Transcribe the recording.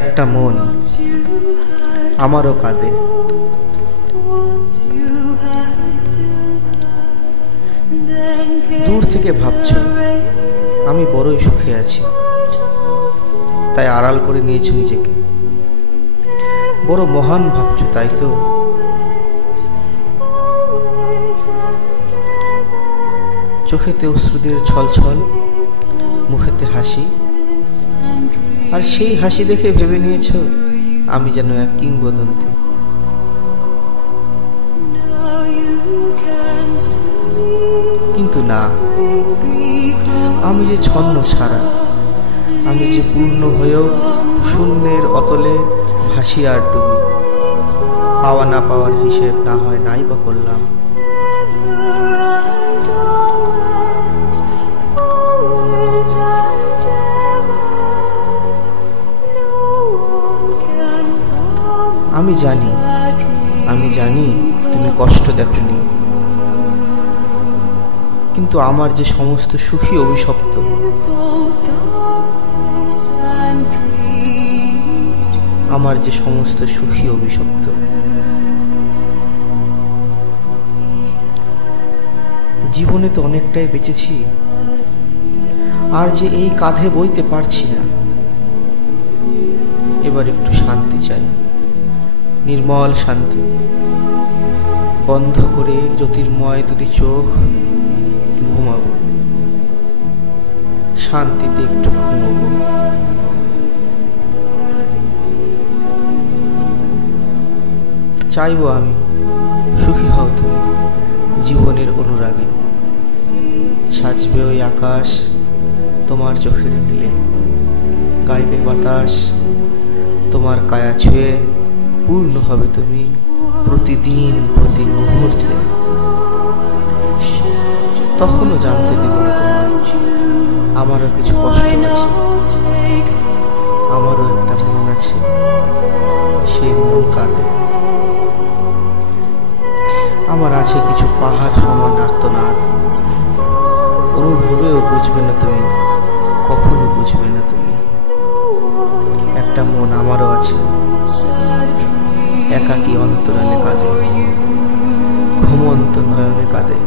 একটা মন আমারও কাঁদে। দূর থেকে ভাবছ আমি বড়ই সুখে আছি, তাই আড়াল করে নিয়েছ নিজেকে। বড় মহান ভাবছ, তাই তো? চোখেতে অশ্রুদের ছলছল, মুখেতে হাসি, আর সেই হাসি দেখে ভেবে নিয়েছ আমি যেন এক কিংবদন্তি। কিন্তু না, আমি যে ছন্ন ছাড়া, আমি যে পূর্ণ হয়েও শূন্যের অতলে ভাসি আর ডুবি। পাওয়া না পাওয়ার হিসেব না হয় নাই বা করলাম। আমি জানি তুমি কষ্ট দেখোনি, কিন্তু আমার যে সমস্ত সুখী অভিশপ্ত, আমার যে সমস্ত সুখী অভিশপ্ত। জীবনে তো অনেকটাই বেঁচেছি, আর যে এই কাঁধে বইতে পারছি না। এবার একটু শান্তি চাই, নির্মল শান্তি। বন্ধ করে জ্যোতির্ময় দুটি চোখ ঘুমাবো, শান্তিতে একটু ঘুমাবো। চাইবো আমি সুখী হও তুমি জীবনের অনুরাগে। সাজবে ওই আকাশ তোমার চোখের নীলে, গাইবে বাতাস তোমার কায়া ছুঁয়ে। পূর্ণ হবে তুমি প্রতিদিন প্রতি মুহূর্তে। তখনও জানতে দেব না তোমার আমারও কিছু কষ্ট আছে, আমারও একটা মন আছে, সেই মন কাঁদে। আমার আছে কিছু পাহাড় সমান আর্তনাদ, অনুভবেও বুঝবে না তুমি, কখনো বুঝবে না তুমি। একটা মন আমারও আছে, একাকী অন্তরালে কাঁদে, ঘুমন্ত নয়নে কাঁদে।